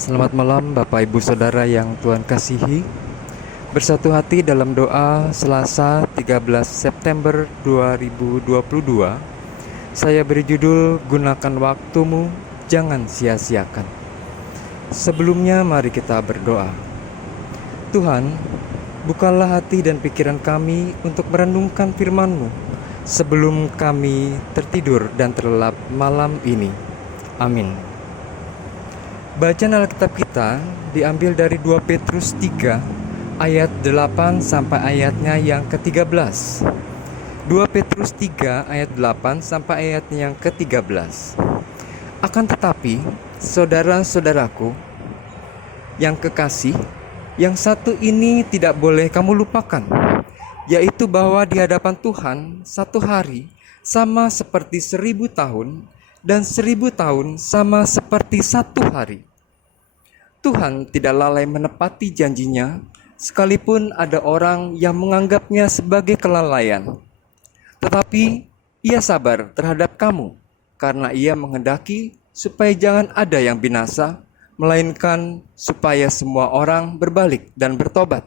Selamat malam Bapak Ibu Saudara yang Tuhan kasihi. Bersatu hati dalam doa Selasa 13 September 2022. Saya beri judul Gunakan Waktumu, Jangan Sia-siakan. Sebelumnya mari kita berdoa. Tuhan, bukalah hati dan pikiran kami untuk merenungkan firman-Mu sebelum kami tertidur dan terlelap malam ini. Amin. Bacaan Alkitab kita diambil dari 2 Petrus 3 ayat 8 sampai ayatnya yang ke-13. 2 Petrus 3 ayat 8 sampai ayatnya yang ke-13. Akan tetapi, saudara-saudaraku yang kekasih, yang satu ini tidak boleh kamu lupakan, yaitu bahwa di hadapan Tuhan satu hari sama seperti 1000 tahun, dan 1000 tahun sama seperti satu hari. Tuhan tidak lalai menepati janjinya, sekalipun ada orang yang menganggapnya sebagai kelalaian. Tetapi Ia sabar terhadap kamu, karena Ia menghendaki supaya jangan ada yang binasa, melainkan supaya semua orang berbalik dan bertobat.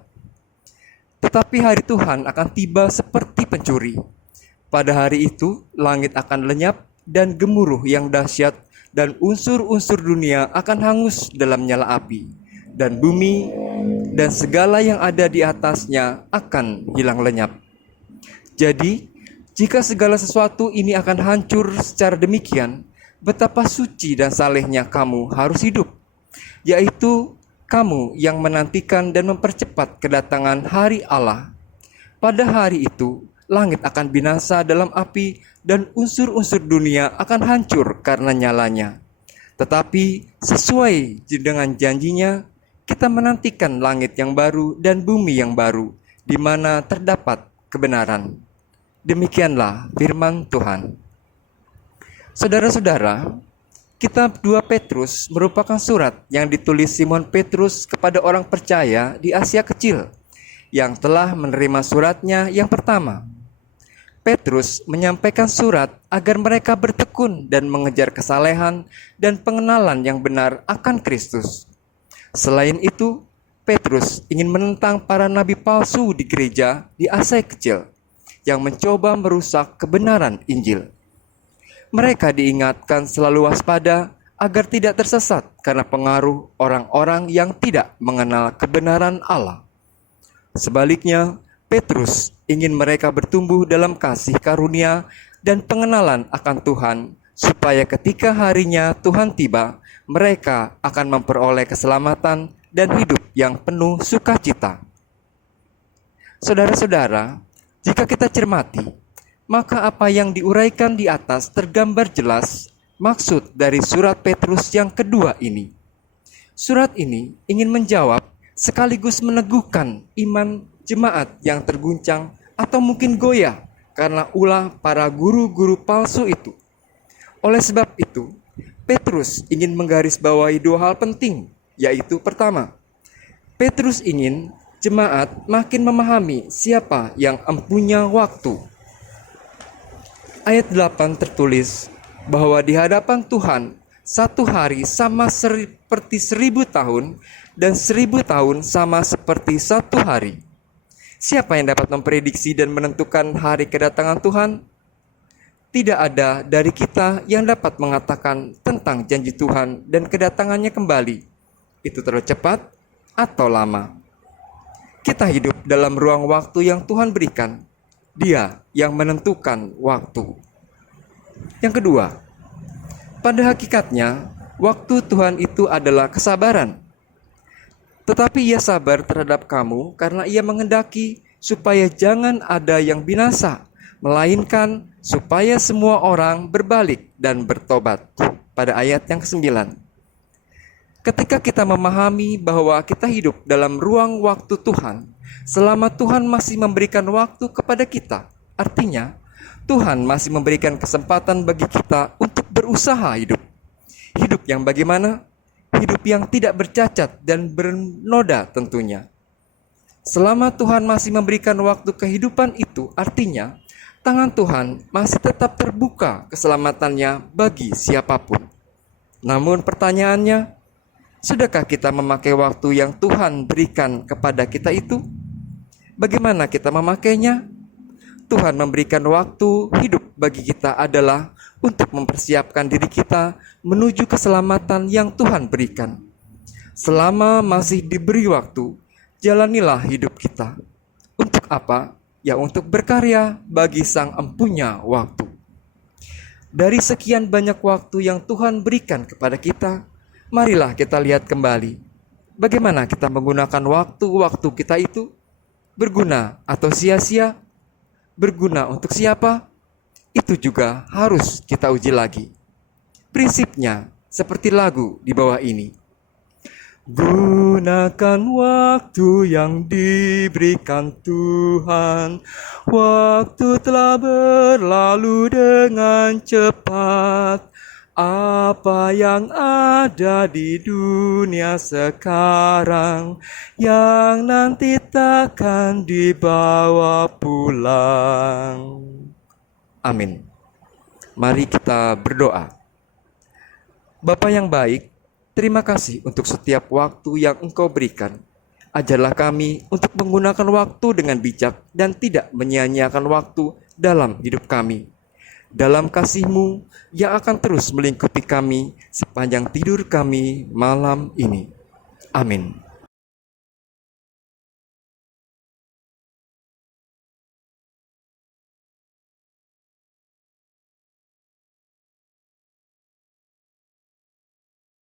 Tetapi hari Tuhan akan tiba seperti pencuri. Pada hari itu, langit akan lenyap dan gemuruh yang dahsyat, dan unsur-unsur dunia akan hangus dalam nyala api, dan bumi dan segala yang ada di atasnya akan hilang lenyap. Jadi, jika segala sesuatu ini akan hancur secara demikian, betapa suci dan salehnya kamu harus hidup, yaitu kamu yang menantikan dan mempercepat kedatangan hari Allah. Pada hari itu, langit akan binasa dalam api, dan unsur-unsur dunia akan hancur karena nyalanya. Tetapi sesuai dengan janjinya, kita menantikan langit yang baru dan bumi yang baru, di mana terdapat kebenaran. Demikianlah firman Tuhan. Saudara-saudara, kitab 2 Petrus merupakan surat yang ditulis Simon Petrus kepada orang percaya di Asia Kecil, yang telah menerima suratnya yang pertama. Petrus menyampaikan surat agar mereka bertekun dan mengejar kesalehan dan pengenalan yang benar akan Kristus. Selain itu, Petrus ingin menentang para nabi palsu di gereja di Asia Kecil yang mencoba merusak kebenaran Injil. Mereka diingatkan selalu waspada agar tidak tersesat karena pengaruh orang-orang yang tidak mengenal kebenaran Allah. Sebaliknya, Petrus ingin mereka bertumbuh dalam kasih karunia dan pengenalan akan Tuhan, supaya ketika harinya Tuhan tiba, mereka akan memperoleh keselamatan dan hidup yang penuh sukacita. Saudara-saudara, jika kita cermati, maka apa yang diuraikan di atas tergambar jelas maksud dari surat Petrus yang kedua ini. Surat ini ingin menjawab sekaligus meneguhkan iman jemaat yang terguncang atau mungkin goyah karena ulah para guru-guru palsu itu. Oleh sebab itu, Petrus ingin menggarisbawahi dua hal penting, yaitu pertama, Petrus ingin jemaat makin memahami siapa yang empunya waktu. Ayat 8 tertulis bahwa di hadapan Tuhan satu hari sama seperti 1000 tahun, dan 1000 tahun sama seperti satu hari. Siapa yang dapat memprediksi dan menentukan hari kedatangan Tuhan? Tidak ada dari kita yang dapat mengatakan tentang janji Tuhan dan kedatangannya kembali. Itu terlalu cepat atau lama. Kita hidup dalam ruang waktu yang Tuhan berikan. Dia yang menentukan waktu. Yang kedua, pada hakikatnya, waktu Tuhan itu adalah kesabaran. Tetapi Ia sabar terhadap kamu karena Ia menghendaki supaya jangan ada yang binasa, melainkan supaya semua orang berbalik dan bertobat. Pada ayat yang ke-9. Ketika kita memahami bahwa kita hidup dalam ruang waktu Tuhan, selama Tuhan masih memberikan waktu kepada kita, artinya Tuhan masih memberikan kesempatan bagi kita untuk berusaha hidup. Hidup yang bagaimana? Hidup yang tidak bercacat dan bernoda tentunya. Selama Tuhan masih memberikan waktu kehidupan itu, artinya tangan Tuhan masih tetap terbuka keselamatannya bagi siapapun. Namun pertanyaannya, Sudahkah kita memakai waktu yang Tuhan berikan kepada kita itu? Bagaimana kita memakainya? Tuhan memberikan waktu hidup bagi kita adalah untuk mempersiapkan diri kita menuju keselamatan yang Tuhan berikan. Selama masih diberi waktu, jalanilah hidup kita. Untuk apa? Ya, untuk berkarya bagi Sang Empunya waktu. Dari sekian banyak waktu yang Tuhan berikan kepada kita, marilah kita lihat kembali bagaimana kita menggunakan waktu-waktu kita itu. Berguna atau sia-sia? Berguna untuk siapa? Itu juga harus kita uji lagi. Prinsipnya seperti lagu di bawah ini. Gunakan waktu yang diberikan Tuhan. Waktu telah berlalu dengan cepat. Apa yang ada di dunia sekarang yang nanti takkan dibawa pulang. Amin. Mari kita berdoa. Bapa yang baik, terima kasih untuk setiap waktu yang Engkau berikan. Ajarlah kami untuk menggunakan waktu dengan bijak dan tidak menyia-nyiakan waktu dalam hidup kami. Dalam kasih-Mu yang akan terus melingkupi kami sepanjang tidur kami malam ini. Amin.